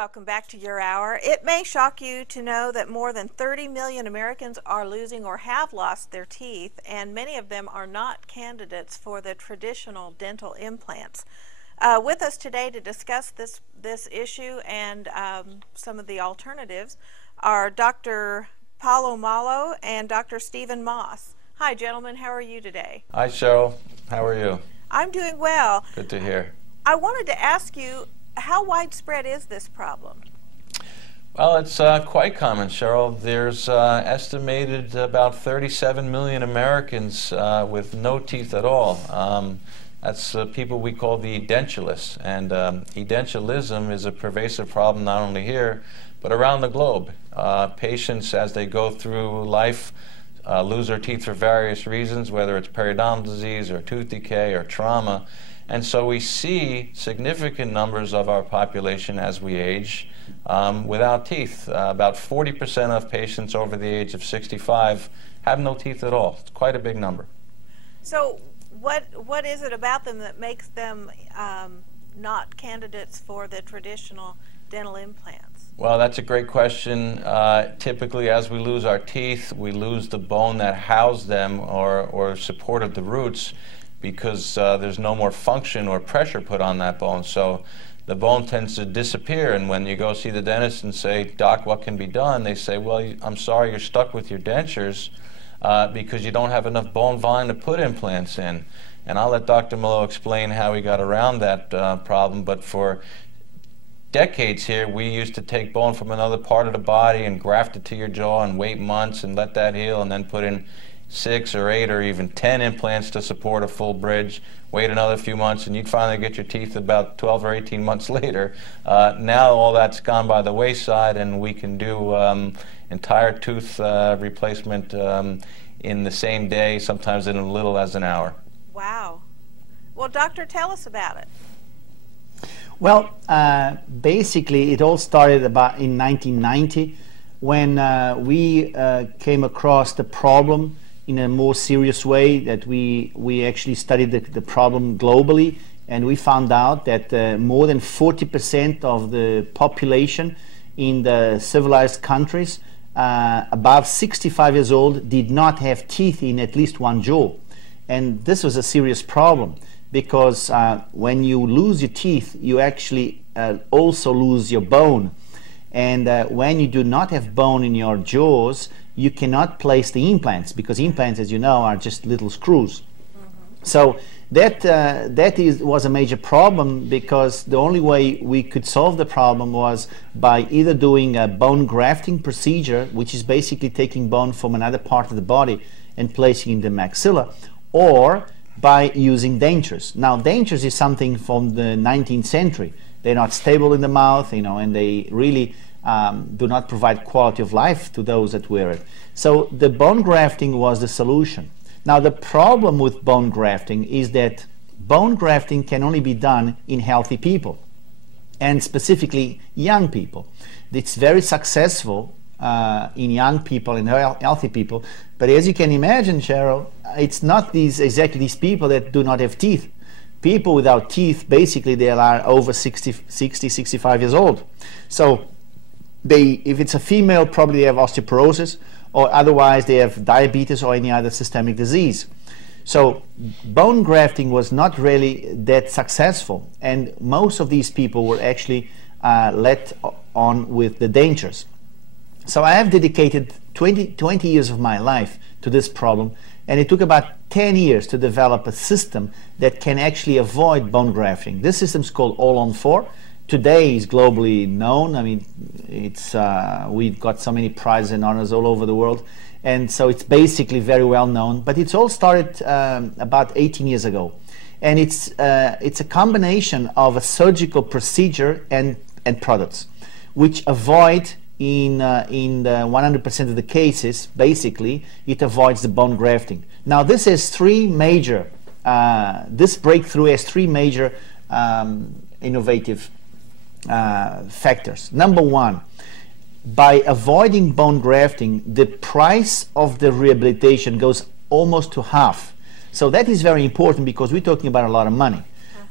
welcome back to Your Hour. It may shock you to know that more than 30 million Americans are losing or have lost their teeth, and many of them are not candidates for the traditional dental implants. With us today to discuss this issue and some of the alternatives are Dr. Paulo Malo and Dr. Stephen Moss. Hi, gentlemen. How are you today? Hi, Cheryl. How are you? I'm doing well. Good to hear. I wanted to ask you, how widespread is this problem? Well, it's quite common, Cheryl. There's estimated about 37 million Americans with no teeth at all. That's people we call the edentulous. And edentulalism is a pervasive problem not only here, but around the globe. Patients, as they go through life, lose their teeth for various reasons, whether it's periodontal disease or tooth decay or trauma. And so we see significant numbers of our population as we age without teeth. About 40% of patients over the age of 65 have no teeth at all. It's quite a big number. So what is it about them that makes them not candidates for the traditional dental implants? Well, that's a great question. Typically, as we lose our teeth, we lose the bone that housed them or supported the roots, because there's no more function or pressure put on that bone. So the bone tends to disappear, and when you go see the dentist and say, "Doc, what can be done?" they say, "Well, I'm sorry, you're stuck with your dentures because you don't have enough bone volume to put implants in." And I'll let Dr. Malo explain how he got around that problem, but for decades here, we used to take bone from another part of the body and graft it to your jaw and wait months and let that heal, and then put in 6 or 8 or even 10 implants to support a full bridge, wait another few months, and you'd finally get your teeth about 12 or 18 months later. Now all that's gone by the wayside, and we can do entire tooth replacement in the same day, sometimes in as little as an hour. Wow. Well, doctor, tell us about it. Well, basically it all started about in 1990 when we came across the problem in a more serious way, that we actually studied the problem globally, and we found out that more than 40% of the population in the civilized countries above 65 years old did not have teeth in at least one jaw. And this was a serious problem, because when you lose your teeth, you actually also lose your bone. And when you do not have bone in your jaws, you cannot place the implants, because implants, as you know, are just little screws. So that was a major problem, because the only way we could solve the problem was by either doing a bone grafting procedure, which is basically taking bone from another part of the body and placing it in the maxilla, or by using dentures. Now, dentures is something from the 19th century. They're not stable in the mouth, you know, and they really do not provide quality of life to those that wear it. So the bone grafting was the solution. Now, the problem with bone grafting is that bone grafting can only be done in healthy people, and specifically young people. It's very successful in young people and healthy people, but as you can imagine, Cheryl, it's not exactly these people that do not have teeth. People without teeth, basically, they are over 60, 65 years old. So if it's a female, probably they have osteoporosis, or otherwise they have diabetes or any other systemic disease. So bone grafting was not really that successful, and most of these people were actually let on with the dentures. So I have dedicated 20 years of my life to this problem, and it took about 10 years to develop a system that can actually avoid bone grafting. This system is called All-on-4. Today is globally known. I mean, it's we've got so many prizes and honors all over the world, and so it's basically very well known. But it's all started about 18 years ago, and it's a combination of a surgical procedure and products, which avoid in the 100% of the cases, basically, it avoids the bone grafting. Now, this has three major. This breakthrough has three major innovative factors. Number one, by avoiding bone grafting, the price of the rehabilitation goes almost to half. So that is very important, because we're talking about a lot of money.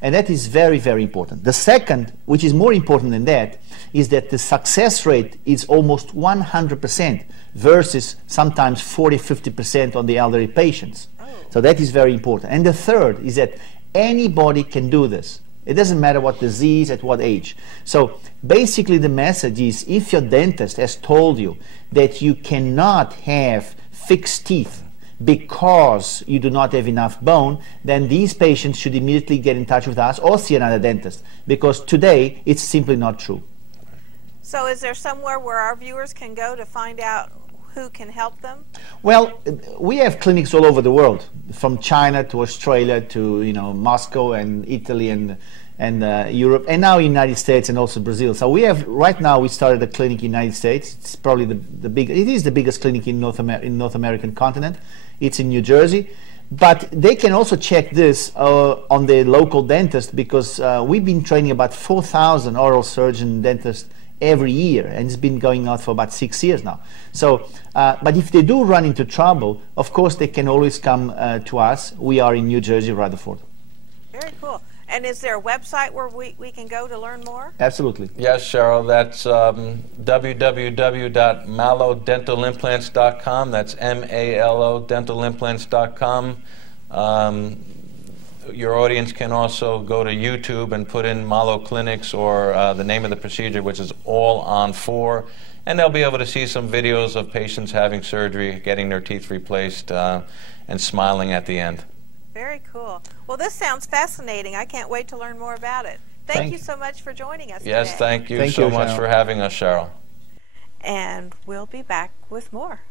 And that is very, very important. The second, which is more important than that, is that the success rate is almost 100% versus sometimes 40-50% on the elderly patients. So that is very important. And the third is that anybody can do this. It doesn't matter what disease, at what age. So basically the message is, if your dentist has told you that you cannot have fixed teeth because you do not have enough bone, then these patients should immediately get in touch with us or see another dentist, because today it's simply not true. So is there somewhere where our viewers can go to find out who can help them? Well, we have clinics all over the world, from China to Australia to Moscow and Italy and Europe, and now United States and also Brazil. So we have, right now we started a clinic in the United States. It's probably it is the biggest clinic in North American continent. It's in New Jersey. But they can also check this on the local dentist, because we've been training about 4,000 oral surgeon dentists every year, and it's been going on for about 6 years now. So, but if they do run into trouble, of course they can always come to us. We are in New Jersey, Rutherford. Very cool. And is there a website where we can go to learn more? Absolutely. Yes, Cheryl, that's www.malodentalimplants.com. That's MALO dentalimplants.com. Your audience can also go to YouTube and put in Malo Clinics or the name of the procedure, which is All-on-4, and they'll be able to see some videos of patients having surgery, getting their teeth replaced, and smiling at the end. Very cool. Well, this sounds fascinating. I can't wait to learn more about it. Thank you so much for joining us Yes, today. thank you so much for having us, Cheryl. And we'll be back with more.